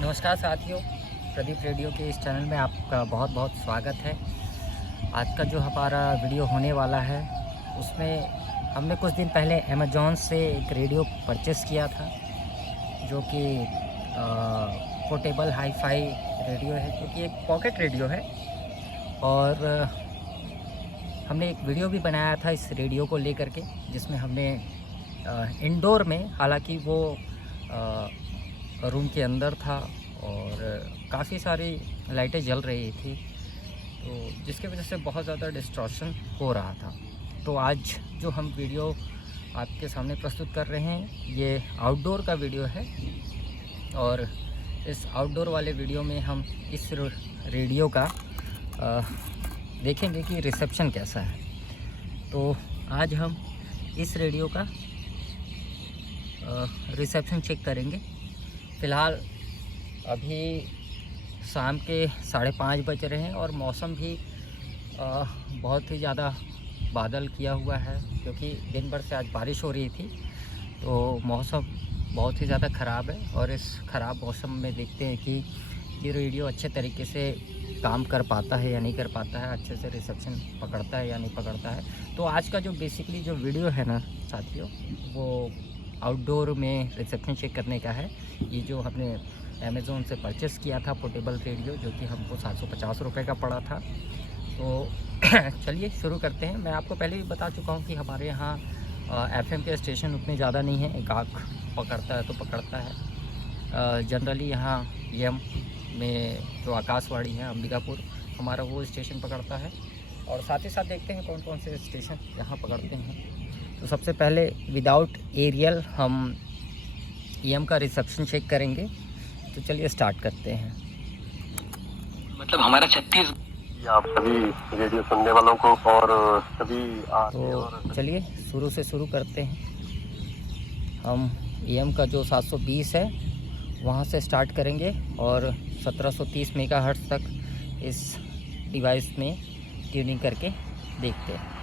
नमस्कार साथियों, प्रदीप रेडियो के इस चैनल में आपका बहुत बहुत स्वागत है। आज का जो हमारा वीडियो होने वाला है उसमें हमने कुछ दिन पहले अमेज़ॉन से एक रेडियो परचेस किया था, जो कि पोर्टेबल हाई-फाई रेडियो है, जो कि एक पॉकेट रेडियो है। और हमने एक वीडियो भी बनाया था इस रेडियो को लेकर के, जिसमें हमने इंडोर में, हालांकि वो रूम के अंदर था और काफ़ी सारी लाइटें जल रही थी, तो जिसकी वजह से बहुत ज़्यादा डिस्टॉर्शन हो रहा था। तो आज जो हम वीडियो आपके सामने प्रस्तुत कर रहे हैं, ये आउटडोर का वीडियो है। और इस आउटडोर वाले वीडियो में हम इस रेडियो का देखेंगे कि रिसेप्शन कैसा है। तो आज हम इस रेडियो का रिसेप्शन चेक करेंगे। फ़िलहाल अभी शाम के 5:30 बज रहे हैं और मौसम भी बहुत ही ज़्यादा बादल किया हुआ है, क्योंकि दिन भर से आज बारिश हो रही थी। तो मौसम बहुत ही ज़्यादा ख़राब है और इस ख़राब मौसम में देखते हैं कि ये रेडियो अच्छे तरीके से काम कर पाता है या नहीं कर पाता है, अच्छे से रिसेप्शन पकड़ता है या नहीं पकड़ता है। तो आज का जो बेसिकली जो वीडियो है ना साथियों, वो आउटडोर में रिसेप्शन चेक करने का है। ये जो हमने अमेज़ॉन से परचेस किया था पोर्टेबल रेडियो, जो कि हमको 750 रुपये का पड़ा था। तो चलिए शुरू करते हैं। मैं आपको पहले भी बता चुका हूँ कि हमारे यहाँ FM के स्टेशन उतने ज़्यादा नहीं हैं, एक आँख पकड़ता है तो पकड़ता है। जनरली यहाँ AM में जो आकाशवाणी है अंबिकापुर, हमारा वो स्टेशन पकड़ता है। और साथ ही साथ देखते हैं कौन कौन से स्टेशन यहाँ पकड़ते हैं। तो सबसे पहले विदाउट एरियल हम AM का रिसेप्शन चेक करेंगे। तो चलिए स्टार्ट करते हैं। मतलब हमारा 36 आप सभी रेडियो सुनने वालों को और सभी तो चलिए शुरू से शुरू करते हैं। हम AM का जो 720 है वहाँ से स्टार्ट करेंगे और 1730 मेगाहर्ट्ज़ तक इस डिवाइस में ट्यूनिंग करके देखते हैं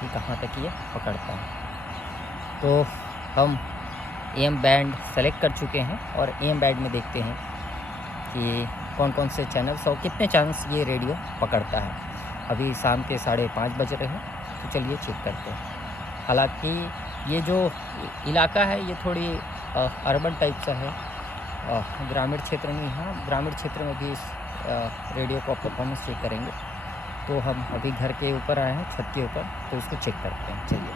कि कहाँ तक ये पकड़ता है। तो हम AM बैंड सेलेक्ट कर चुके हैं और AM बैंड में देखते हैं कि कौन कौन से चैनल्स और कितने चांस ये रेडियो पकड़ता है। अभी शाम के 5:30 बज रहे हैं, तो चलिए चेक करते हैं। हालांकि ये जो इलाका है ये थोड़ी अर्बन टाइप सा है, ग्रामीण क्षेत्र में, यहाँ ग्रामीण क्षेत्र में भी इस रेडियो का परफॉर्मेंस चेक करेंगे। तो हम अभी घर के ऊपर आए हैं, छत के ऊपर, तो इसको चेक करते हैं। चलिए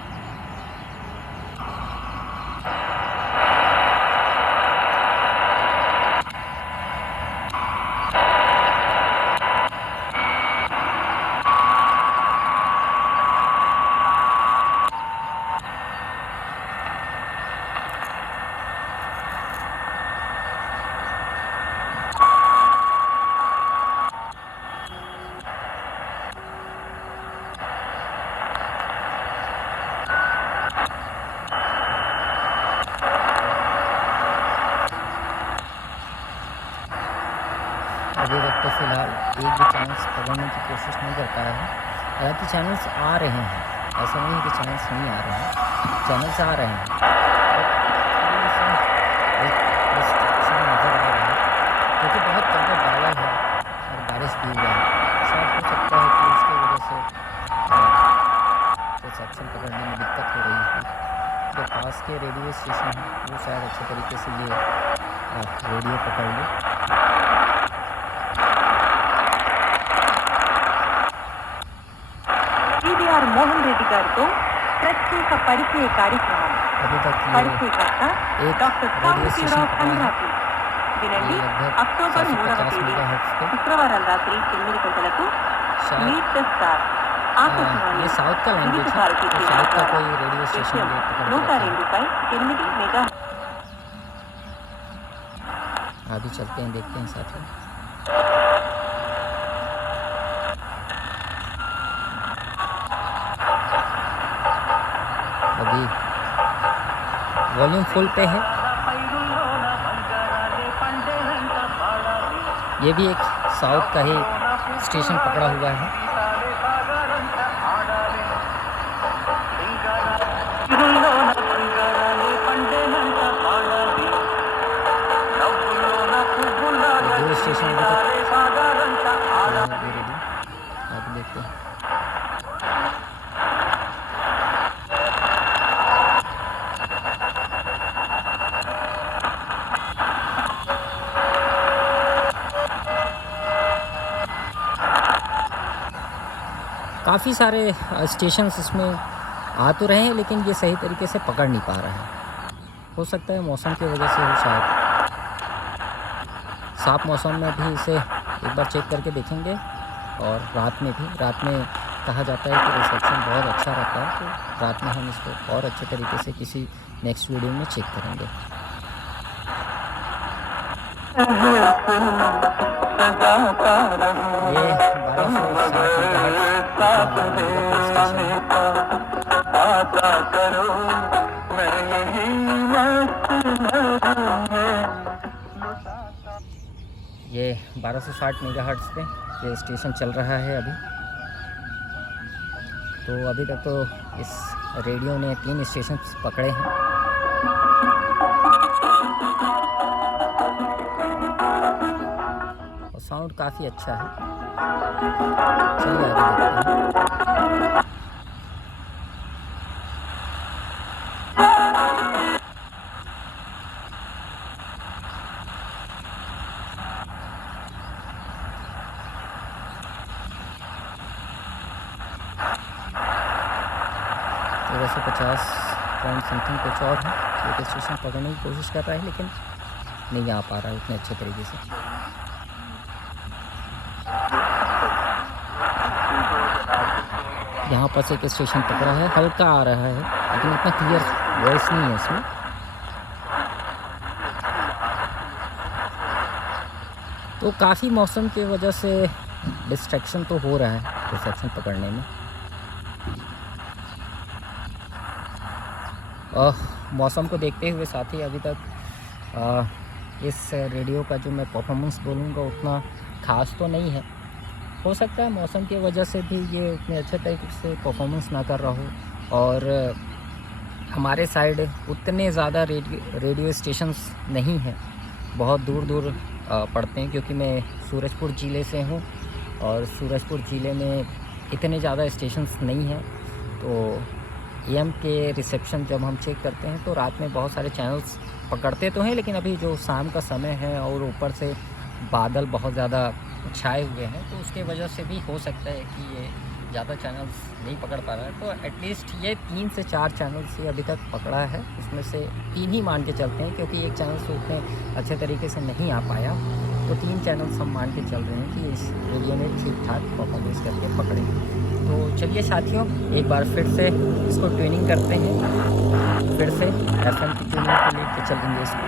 अभी वक्त तो फ़िलहाल एक भी चैनल्स पकड़ने की कोशिश नहीं कर पाया है। हालांकि चैनल्स आ रहे हैं, ऐसा नहीं है कि चैनल्स नहीं आ रहे हैं, चैनल्स आ रहे हैं। रिस्ट्रिक्शन नज़र आ रहा है क्योंकि बहुत ज़्यादा बादल है और बारिश भी हुआ है। शायद हो सकता है कि इसकी वजह से रिसेप्शन पकड़ने में दिक्कत हो रही है। जो पास के रेडियो स्टेशन हैं वो शायद अच्छे तरीके से ये रेडियो पकड़ ले। మోహన్ రెడ్డి గారితో ప్రత్యేక పరిచయ కార్యక్రమం. अभी तक పరిచయకర్త డాక్టర్ సాంబశివరావు కండ్రాతి. వినండి, అక్టోబర్ 3వ తేదీ శుక్రవారం రాత్రి 8 గంటలకు మీట్ ద స్టార్ ఆకాశవాణి ये साउथ का लैंग्वेज है, तो साउथ का कोई रेडियो स्टेशन ये पकड़ लेता है। 102.8 मेगा। अभी चलते हैं, देखते हैं साथ में। अभी वॉल्यूम फुल पे है। ये भी एक साउथ का ही स्टेशन पकड़ा हुआ है। काफ़ी सारे स्टेशंस इसमें आ तो रहे हैं, लेकिन ये सही तरीके से पकड़ नहीं पा रहे हैं। हो सकता है मौसम की वजह से हो, शायद साफ मौसम में भी इसे एक बार चेक करके देखेंगे। और रात में भी, रात में कहा जाता है कि रिसेप्शन बहुत अच्छा रहता है, तो रात में हम इसको और अच्छे तरीके से किसी नेक्स्ट वीडियो में चेक करेंगे। ये 1260 मेगाहर्ट्ज़ पे ये स्टेशन चल रहा है अभी। तो अभी तक तो इस रेडियो ने 3 स्टेशन पकड़े हैं। और साउंड काफ़ी अच्छा है। चलिए आगे देखते हैं। वैसे 50 पॉइंट समथिंग कुछ और है, एक स्टेशन पकड़ने की कोशिश कर रहा है, लेकिन नहीं आ पा रहा है उतने अच्छे तरीके से। यहाँ पर से एक स्टेशन पकड़ा है, हल्का आ रहा है, लेकिन इतना क्लियर वॉइस नहीं है इसमें। तो काफ़ी मौसम की वजह से डिस्ट्रैक्शन तो हो रहा है रिसेप्शन पकड़ने में। मौसम को देखते हुए साथ ही अभी तक इस रेडियो का जो मैं परफॉर्मेंस बोलूँगा उतना ख़ास तो नहीं है। हो सकता है मौसम की वजह से भी ये उतने अच्छे तरीके से परफॉर्मेंस ना कर रहा हो। और हमारे साइड उतने ज़्यादा रेडियो स्टेशंस नहीं हैं, बहुत दूर दूर पड़ते हैं, क्योंकि मैं सूरजपुर ज़िले से हूँ और सूरजपुर ज़िले में इतने ज़्यादा स्टेशंस नहीं हैं। तो एम के रिसेप्शन जब हम चेक करते हैं तो रात में बहुत सारे चैनल्स पकड़ते तो हैं, लेकिन अभी जो शाम का समय है और ऊपर से बादल बहुत ज़्यादा छाए हुए हैं, तो उसके वजह से भी हो सकता है कि ये ज़्यादा चैनल्स नहीं पकड़ पा रहा है। तो एटलीस्ट ये 3 से 4 चैनल्स ही अभी तक पकड़ा है, इसमें से 3 ही मान के चलते हैं, क्योंकि एक चैनल से उतने अच्छे तरीके से नहीं आ पाया। तो 3 चैनल्स हम मान के चल रहे हैं कि इस एरिया में ठीक ठाक परफॉर्मेंस करके पकड़ेंगे। तो चलिए साथियों, एक बार फिर से इसको ट्यूनिंग करते हैं, फिर से FM की ट्यूनिंग को लेकर चलेंगे इसको।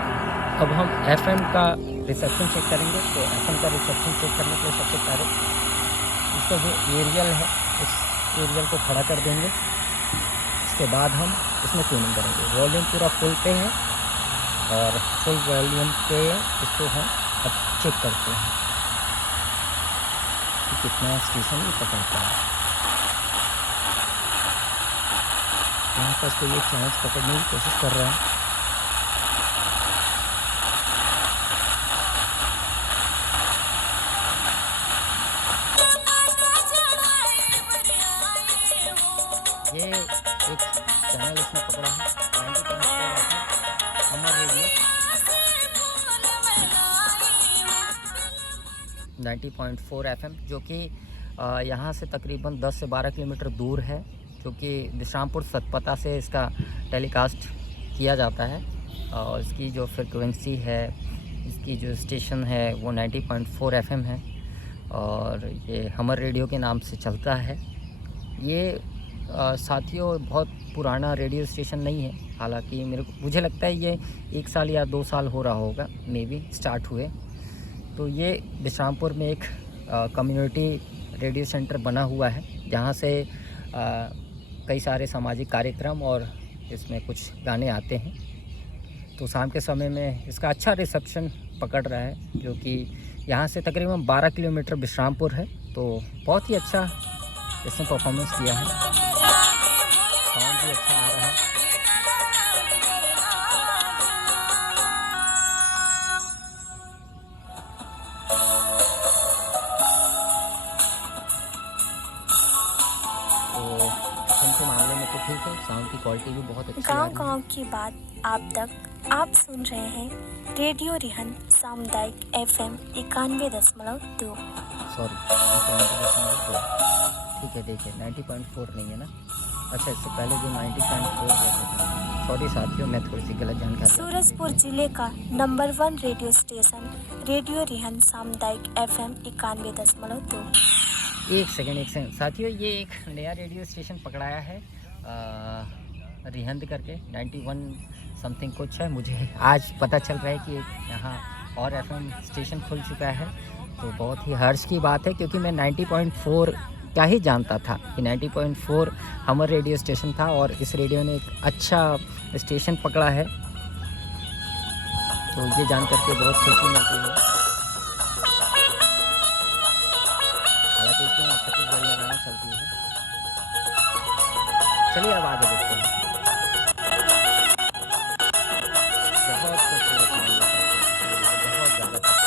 अब हम FM का रिसेप्शन चेक करेंगे। तो FM का रिसेप्शन चेक करने के लिए सबसे पहले इसका जो एरियल है उस एरियल को खड़ा कर देंगे। इसके बाद हम इसमें ट्यूनिंग करेंगे। वॉल्यूम पूरा फुल पे है और फुल वॉल्यूम पे इसको हम अब चेक करते हैं कि कितना स्टेशन ये पकड़ता है। यहाँ पर इसको ये चैनल्स पकड़ने की कोशिश कर रहा है। ये एक चैनल इसमें पकड़ा है 90.4 अमर रेडियो 90.4 FM, जो कि यहाँ से तकरीबन 10 से 12 किलोमीटर दूर है, जो कि विश्रामपुर सतपथा से इसका टेलीकास्ट किया जाता है। और इसकी जो फ्रिक्वेंसी है, इसकी जो स्टेशन है वो 90.4 FM है और ये हमर रेडियो के नाम से चलता है। ये साथियों बहुत पुराना रेडियो स्टेशन नहीं है, हालांकि मुझे लगता है ये 1 साल या 2 साल हो रहा होगा मे बी स्टार्ट हुए। तो ये विश्रामपुर में एक कम्युनिटी रेडियो सेंटर बना हुआ है, जहाँ से कई सारे सामाजिक कार्यक्रम और इसमें कुछ गाने आते हैं। तो शाम के समय में इसका अच्छा रिसेप्शन पकड़ रहा है, जो कि यहाँ से तकरीबन 12 किलोमीटर विश्रामपुर है। तो बहुत ही अच्छा इसने परफॉर्मेंस दिया है, साउंड भी अच्छा आ रहा है। तो के मामले में तो ठीक है, साउंड की क्वालिटी भी बहुत अच्छी है। गांव-गांव की बात आप तक आप सुन रहे हैं रेडियो रिहन सामुदायिक FM 91.2। सॉरी 91.2। ठीक है, देखिए 90.4 नहीं है ना। अच्छा, इससे पहले जो 90.4 था, सॉरी साथियों, मैं थोड़ी सी गलत जानकारी। सूरजपुर जिले का नंबर 1 रेडियो स्टेशन रेडियो रिहन सामुदायिक FM 91.2। एक सेकंड साथियों, ये एक नया रेडियो स्टेशन पकड़ाया है रिहंद करके 91 समथिंग कुछ है। मुझे आज पता चल रहा है कि यहाँ और FM स्टेशन खुल चुका है, तो बहुत ही हर्ष की बात है, क्योंकि मैं 90.4 क्या ही जानता था कि 90.4 हमर रेडियो स्टेशन था, और इस रेडियो ने एक अच्छा स्टेशन पकड़ा है, तो ये जान करके बहुत खुशी मिलती है। हालांकि इसमें छत्तीसगढ़ी गाना चलती है। चलिए अब आगे देखते हैं। बहुत खूबसूरत साउंड है, बहुत ज़्यादा खूबसूरत।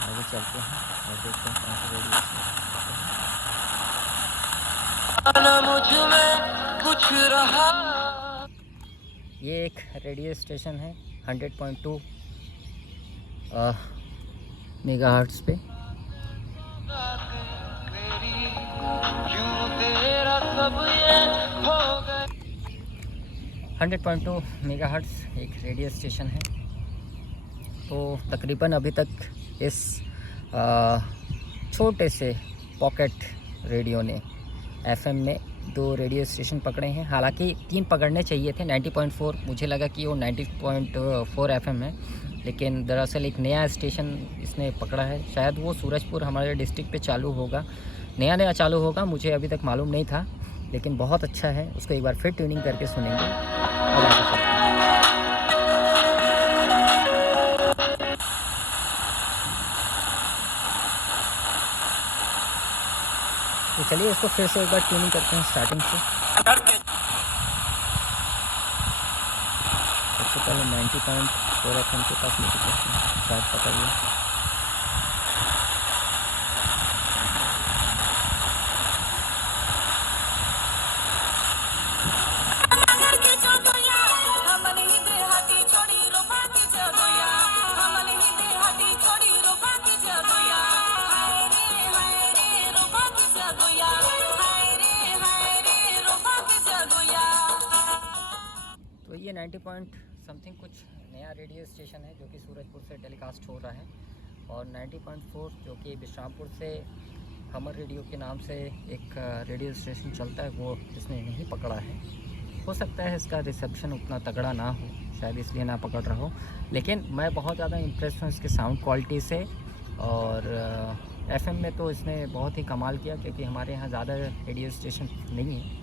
आगे चलते हैं और देखते हैं कौन सा रेडियो स्टेशन। ये एक रेडियो स्टेशन है 100.2 मेगाहर्ट्ज़ पे। हंड्रेड 100.2 मेगाहर्ट्ज़ एक रेडियो स्टेशन है। तो तकरीबन अभी तक इस छोटे से पॉकेट रेडियो ने FM में 2 रेडियो स्टेशन पकड़े हैं। हालांकि 3 पकड़ने चाहिए थे। 90.4 मुझे लगा कि वो 90.4 FM है, लेकिन दरअसल एक नया स्टेशन इसने पकड़ा है। शायद वो सूरजपुर हमारे डिस्ट्रिक्ट पे चालू होगा, नया चालू होगा, मुझे अभी तक मालूम नहीं था, लेकिन बहुत अच्छा है। उसको एक बार फिर ट्यूनिंग करके सुनेंगे और आगे चलते हैं। तो चलिए इसको फिर से एक बार ट्यूनिंग करते हैं स्टार्टिंग से। सबसे पहले 90.4 FM के पास लेके चलते हैं, शायद पकड़िए। तो ये 90 पॉइंट समथिंग कुछ नया रेडियो स्टेशन है जो कि सूरजपुर से टेलीकास्ट हो रहा है, और 90.4 जो कि बिश्रामपुर से हमर रेडियो के नाम से एक रेडियो स्टेशन चलता है, वो इसने नहीं पकड़ा है। हो सकता है इसका रिसेप्शन उतना तगड़ा ना हो, शायद इसलिए ना पकड़ रहा हो, लेकिन मैं बहुत ज़्यादा इम्प्रेस हूँ इसके साउंड क्वालिटी से। और FM में तो इसने बहुत ही कमाल किया, क्योंकि हमारे यहाँ ज़्यादा रेडियो स्टेशन नहीं है।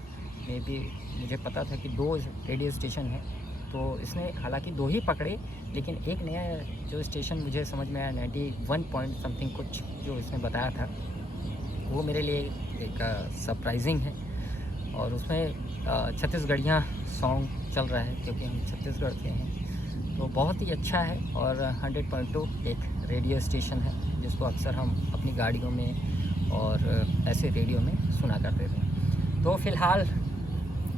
मे भी मुझे पता था कि 2 रेडियो स्टेशन है, तो इसने हालांकि 2 ही पकड़े, लेकिन एक नया जो स्टेशन मुझे समझ में आया 91 पॉइंट समथिंग कुछ जो इसने बताया था, वो मेरे लिए एक सरप्राइजिंग है। और उसमें छत्तीसगढ़िया सॉन्ग चल रहा है, क्योंकि हम छत्तीसगढ़ से हैं, तो बहुत ही अच्छा है। और 100.2 एक रेडियो स्टेशन है जिसको अक्सर हम अपनी गाड़ियों में और ऐसे रेडियो में सुना करते थे। तो फ़िलहाल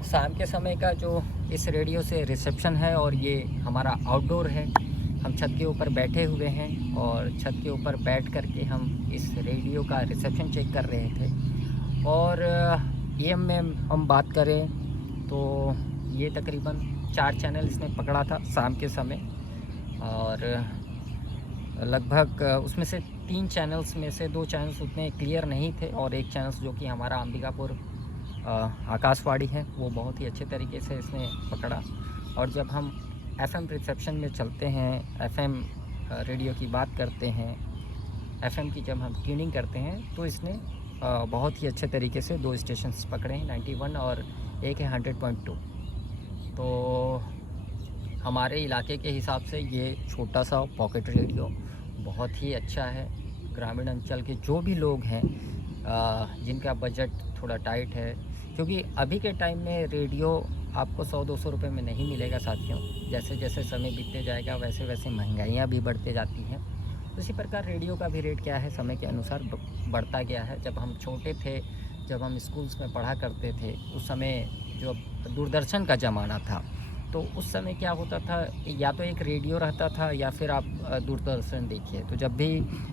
शाम के समय का जो इस रेडियो से रिसेप्शन है, और ये हमारा आउटडोर है, हम छत के ऊपर बैठे हुए हैं, और छत के ऊपर बैठ कर के हम इस रेडियो का रिसेप्शन चेक कर रहे थे। और AM में हम बात करें तो ये तकरीबन 4 चैनल इसने पकड़ा था शाम के समय, और लगभग उसमें से 3 चैनल्स में से 2 चैनल्स उतने क्लियर नहीं थे, और एक चैनल जो कि हमारा अंबिकापुर आकाशवाणी है, वो बहुत ही अच्छे तरीके से इसने पकड़ा। और जब हम FM रिसेप्शन में चलते हैं, FM रेडियो की बात करते हैं, FM की जब हम ट्यूनिंग करते हैं, तो इसने बहुत ही अच्छे तरीके से 2 स्टेशंस पकड़े हैं, 91 और एक है 100.2। तो हमारे इलाके के हिसाब से ये छोटा सा पॉकेट रेडियो बहुत ही अच्छा है। ग्रामीण अंचल के जो भी लोग हैं जिनका बजट थोड़ा टाइट है, क्योंकि अभी के टाइम में रेडियो आपको 100-200 रुपये में नहीं मिलेगा साथियों। जैसे जैसे समय बीतते जाएगा वैसे वैसे महंगाइयाँ भी बढ़ते जाती हैं। उसी प्रकार रेडियो का भी रेट क्या है, समय के अनुसार बढ़ता गया है। जब हम छोटे थे, जब हम स्कूल्स में पढ़ा करते थे, उस समय जो दूरदर्शन का ज़माना था, तो उस समय क्या होता था, या तो एक रेडियो रहता था या फिर आप दूरदर्शन देखिए। तो जब भी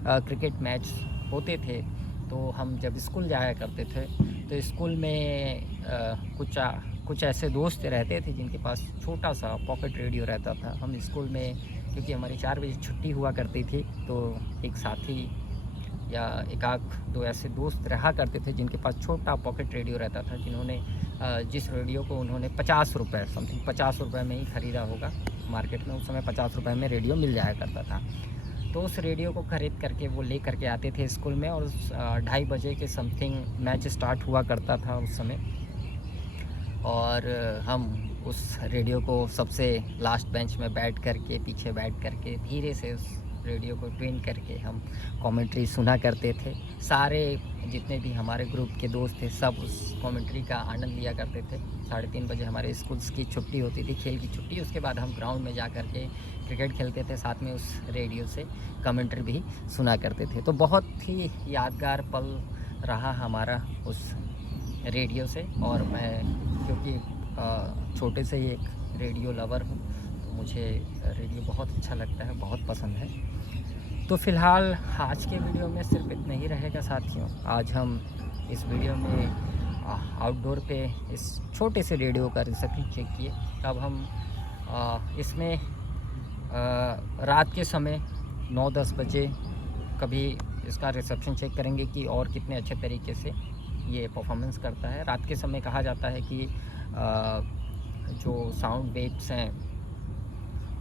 क्रिकेट मैच होते थे तो हम जब स्कूल जाया करते थे तो स्कूल में कुछ ऐसे दोस्त रहते थे जिनके पास छोटा सा पॉकेट रेडियो रहता था। हम स्कूल में, क्योंकि हमारी 4 बजे छुट्टी हुआ करती थी, तो एक साथी या एक आध दो ऐसे दोस्त रहा करते थे जिनके पास छोटा पॉकेट रेडियो रहता था, जिन्होंने जिस रेडियो को उन्होंने 50 रुपये समथिंग 50 रुपये में ही ख़रीदा होगा। मार्केट में उस समय 50 रुपये में रेडियो मिल जाया करता था। तो उस रेडियो को ख़रीद करके वो ले करके आते थे स्कूल में, और 2:30 बजे के समथिंग मैच स्टार्ट हुआ करता था उस समय। और हम उस रेडियो को सबसे लास्ट बेंच में बैठ करके, पीछे बैठ करके धीरे से उस रेडियो को ट्यून करके हम कमेंट्री सुना करते थे। सारे जितने भी हमारे ग्रुप के दोस्त थे सब उस कमेंट्री का आनंद लिया करते थे। 3:30 बजे हमारे स्कूल्स की छुट्टी होती थी, खेल की छुट्टी। उसके बाद हम ग्राउंड में जा कर के क्रिकेट खेलते थे, साथ में उस रेडियो से कमेंट्री भी सुना करते थे। तो बहुत ही यादगार पल रहा हमारा उस रेडियो से। और मैं क्योंकि छोटे से ही एक रेडियो लवर हूँ, तो मुझे रेडियो बहुत अच्छा लगता है, बहुत पसंद है। तो फ़िलहाल आज के वीडियो में सिर्फ इतना ही रहेगा साथियों। आज हम इस वीडियो में आउटडोर पे इस छोटे से रेडियो का रिसेप्शन चेक किए। अब हम इसमें रात के समय 9-10 बजे कभी इसका रिसेप्शन चेक करेंगे कि और कितने अच्छे तरीके से ये परफॉर्मेंस करता है। रात के समय कहा जाता है कि जो साउंड वेव्स हैं,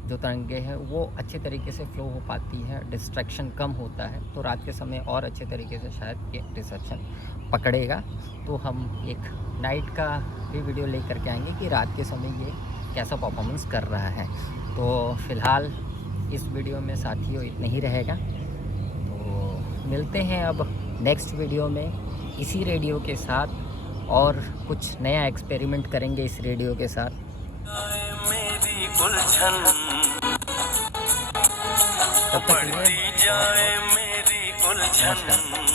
जो तरंगे हैं, वो अच्छे तरीके से फ़्लो हो पाती है, डिस्ट्रैक्शन कम होता है। तो रात के समय और अच्छे तरीके से शायद ये रिसेप्शन पकड़ेगा। तो हम एक नाइट का भी वीडियो ले करके आएंगे कि रात के समय ये कैसा परफॉर्मेंस कर रहा है। तो फ़िलहाल इस वीडियो में साथियों इतना ही रहेगा। तो मिलते हैं अब नेक्स्ट वीडियो में इसी रेडियो के साथ, और कुछ नया एक्सपेरिमेंट करेंगे इस रेडियो के साथ। मेरी उलझन तब तक के लिए जाए मेरी उलझन। नमस्कार।